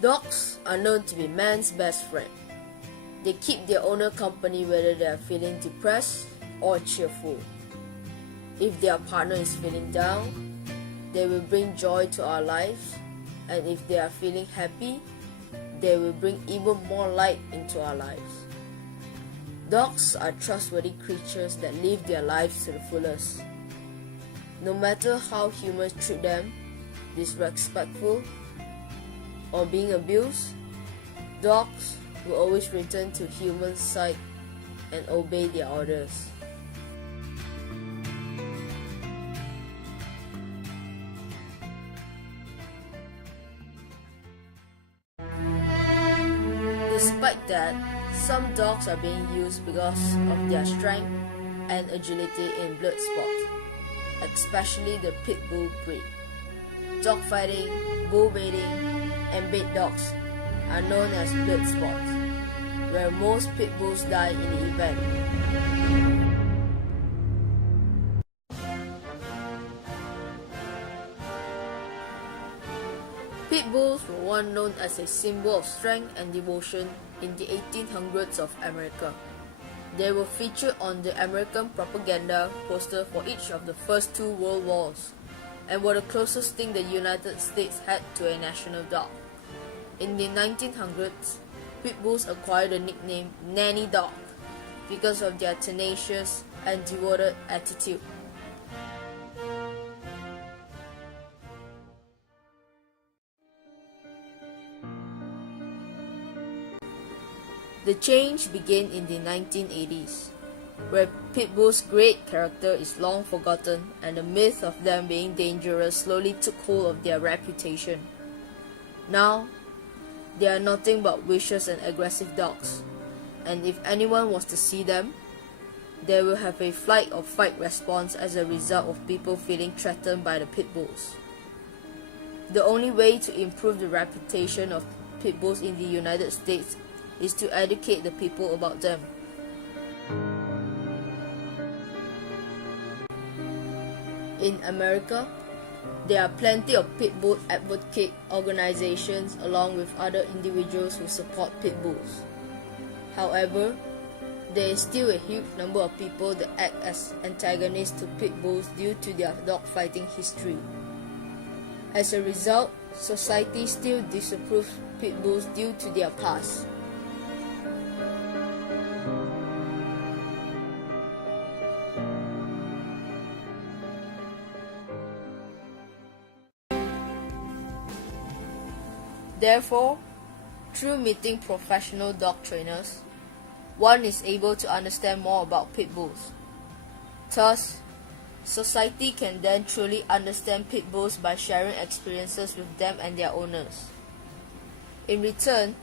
Dogs are known to be man's best friend. They keep their owner company whether they are feeling depressed or cheerful. If their partner is feeling down, they will bring joy to our lives, and if they are feeling happy, they will bring even more light into our lives. Dogs are trustworthy creatures that live their lives to the fullest. No matter how humans treat them, disrespectful, or being abused, dogs will always return to humans' side and obey their orders. Despite that, some dogs are being used because of their strength and agility in blood sport, especially the pit bull breed. Dogfighting, bull baiting, and bait dogs are known as blood sports, where most pit bulls die in the event. Pit bulls were once known as a symbol of strength and devotion in the 1800s of America. They were featured on the American propaganda poster for each of the first two world wars, and were the closest thing the United States had to a national dog. In the 1900s, pit bulls acquired the nickname nanny dog because of their tenacious and devoted attitude. The change began in the 1980s, where pit bulls' great character is long forgotten and the myth of them being dangerous slowly took hold of their reputation. Now, they are nothing but vicious and aggressive dogs, and if anyone was to see them, they will have a flight or fight response as a result of people feeling threatened by the pit bulls. The only way to improve the reputation of pit bulls in the United States is to educate the people about them. In America, there are plenty of pit bull advocate organizations along with other individuals who support pit bulls. However, there is still a huge number of people that act as antagonists to pit bulls due to their dogfighting history. As a result, society still disapproves pit bulls due to their past. Therefore, through meeting professional dog trainers, one is able to understand more about pit bulls. Thus, society can then truly understand pit bulls by sharing experiences with them and their owners. In return,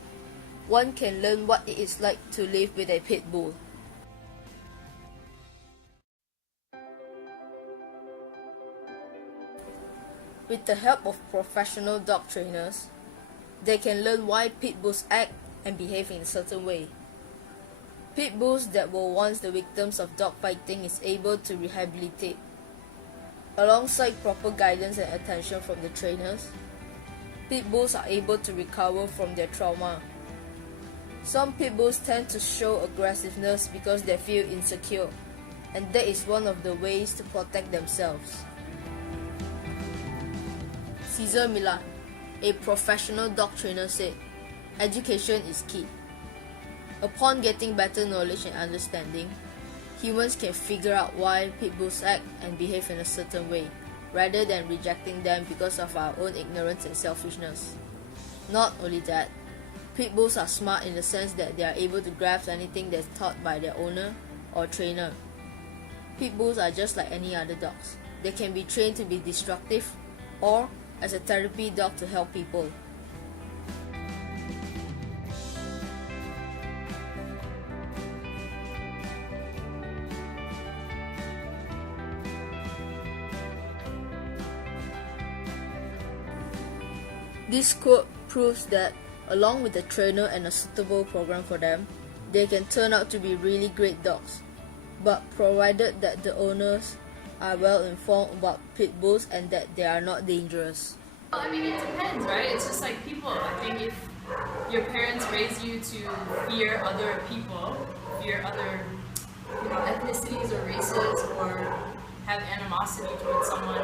one can learn what it is like to live with a pit bull. With the help of professional dog trainers, they can learn why pit bulls act and behave in a certain way. Pit bulls that were once the victims of dogfighting is able to rehabilitate. Alongside proper guidance and attention from the trainers, pit bulls are able to recover from their trauma. Some pit bulls tend to show aggressiveness because they feel insecure, and that is one of the ways to protect themselves. Cesar Millan, a professional dog trainer, said, "Education is key. Upon getting better knowledge and understanding, humans can figure out why pit bulls act and behave in a certain way, rather than rejecting them because of our own ignorance and selfishness. Not only that, pit bulls are smart in the sense that they are able to grasp anything that's taught by their owner or trainer. Pit bulls are just like any other dogs. They can be trained to be destructive or as a therapy dog to help people." This quote proves that, along with a trainer and a suitable program for them, they can turn out to be really great dogs, but provided that the owners are well informed about pit bulls and that they are not dangerous. Well, I mean, it depends, right? It's just like people. I think if your parents raise you to fear other people, fear other, ethnicities or races, or have animosity towards someone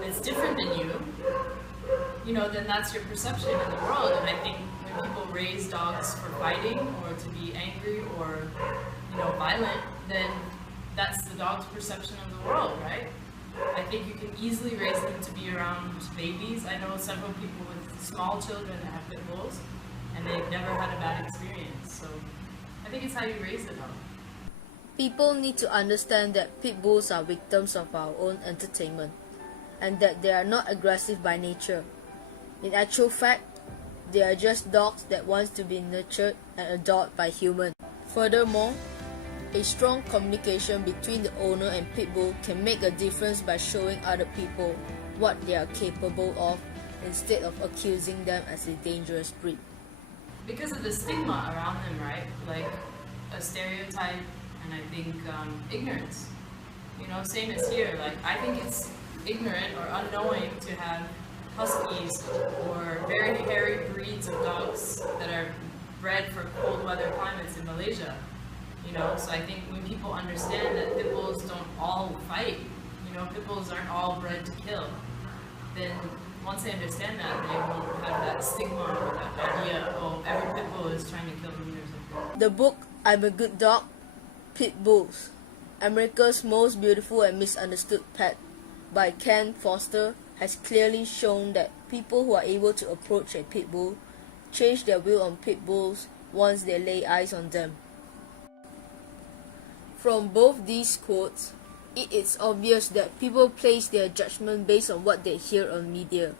that's different than you, then that's your perception in the world. And I think when people raise dogs for fighting or to be angry or, violent, then that's the dog's perception of the world, right? I think you can easily raise them to be around babies. I know several people with small children that have pit bulls, and they've never had a bad experience. So I think it's how you raise the dog. People need to understand that pit bulls are victims of our own entertainment, and that they are not aggressive by nature. In actual fact, they are just dogs that want to be nurtured and adored by humans. Furthermore, a strong communication between the owner and pit bull can make a difference by showing other people what they are capable of instead of accusing them as a dangerous breed. Because of the stigma around them, right? Like a stereotype, and I think ignorance. Same as here. Like, I think it's ignorant or unknowing to have huskies or very hairy breeds of dogs that are bred for cold weather climates in Malaysia. So I think when people understand that pit bulls don't all fight, pit bulls aren't all bred to kill, then once they understand that, they won't have that stigma or that idea, oh, every pit bull is trying to kill me or something. The book I'm a Good Dog, Pit Bulls, America's Most Beautiful and Misunderstood Pet by Ken Foster has clearly shown that people who are able to approach a pit bull change their view on pit bulls once they lay eyes on them. From both these quotes, it is obvious that people place their judgment based on what they hear on media,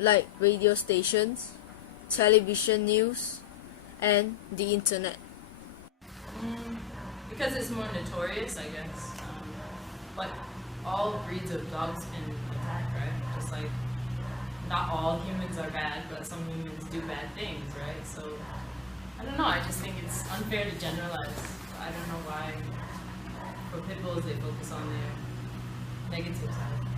like radio stations, television news, and the internet. Because it's more notorious, I guess. But all breeds of dogs can attack, right? Just like not all humans are bad, but some humans do bad things, right? So I don't know. I just think it's unfair to generalize. I don't know why. For pit bulls, they focus on their negative side.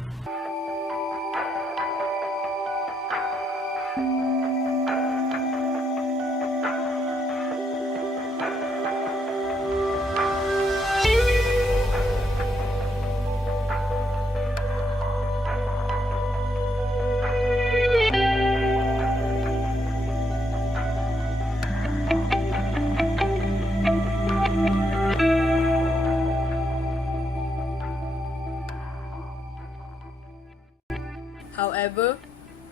However,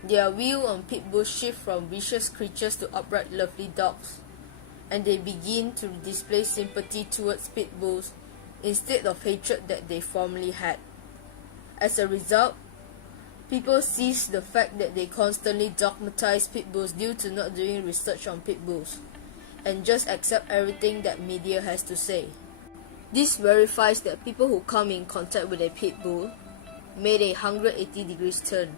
their view on pit bulls shift from vicious creatures to upright, lovely dogs, and they begin to display sympathy towards pit bulls instead of hatred that they formerly had. As a result, people seize the fact that they constantly dogmatize pit bulls due to not doing research on pit bulls, and just accept everything that media has to say. This verifies that people who come in contact with a pit bull made a 180 degrees turn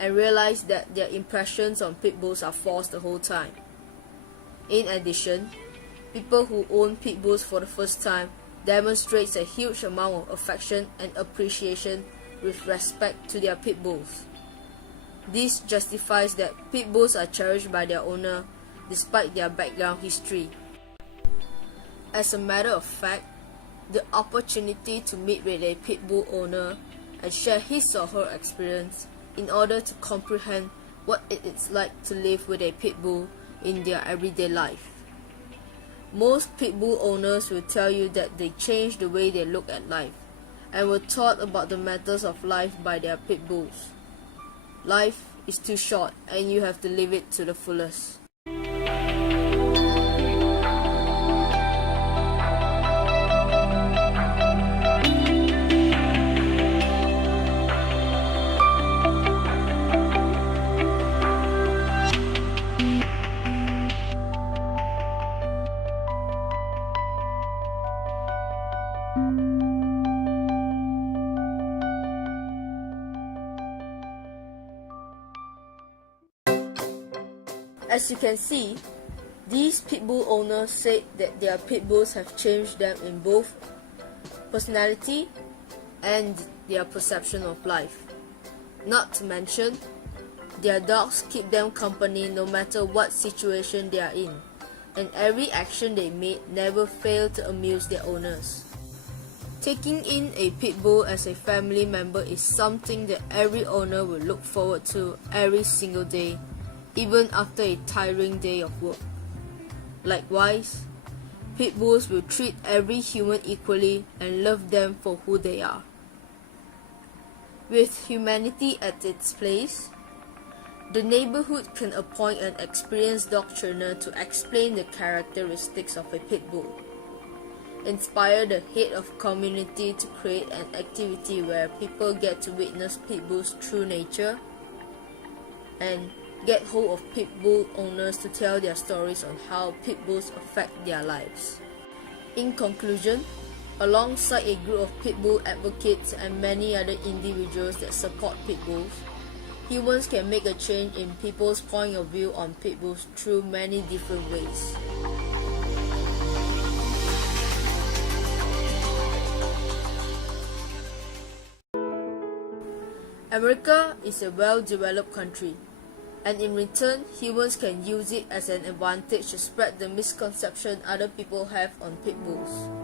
and realized that their impressions on pit bulls are false the whole time. In addition, people who own pit bulls for the first time demonstrates a huge amount of affection and appreciation with respect to their pit bulls. This justifies that pit bulls are cherished by their owner despite their background history. As a matter of fact, the opportunity to meet with a pit bull owner and share his or her experience in order to comprehend what it is like to live with a pit bull in their everyday life. Most pit bull owners will tell you that they change the way they look at life and were taught about the matters of life by their pit bulls. Life is too short and you have to live it to the fullest. As you can see, these pit bull owners said that their pit bulls have changed them in both personality and their perception of life. Not to mention, Their dogs keep them company no matter what situation they are in, and every action they made never failed to amuse their owners. Taking in a pit bull as a family member is something that every owner will look forward to every single day, even after a tiring day of work. Likewise, pit bulls will treat every human equally and love them for who they are. With humanity at its place, the neighborhood can appoint an experienced dog trainer to explain the characteristics of a pit bull, inspire the head of community to create an activity where people get to witness pit bulls' true nature, and get hold of pit bull owners to tell their stories on how pit bulls affect their lives. In conclusion, alongside a group of pit bull advocates and many other individuals that support pit bulls, humans can make a change in people's point of view on pit bulls through many different ways. America is a well-developed country, and in return, humans can use it as an advantage to spread the misconception other people have on pit bulls.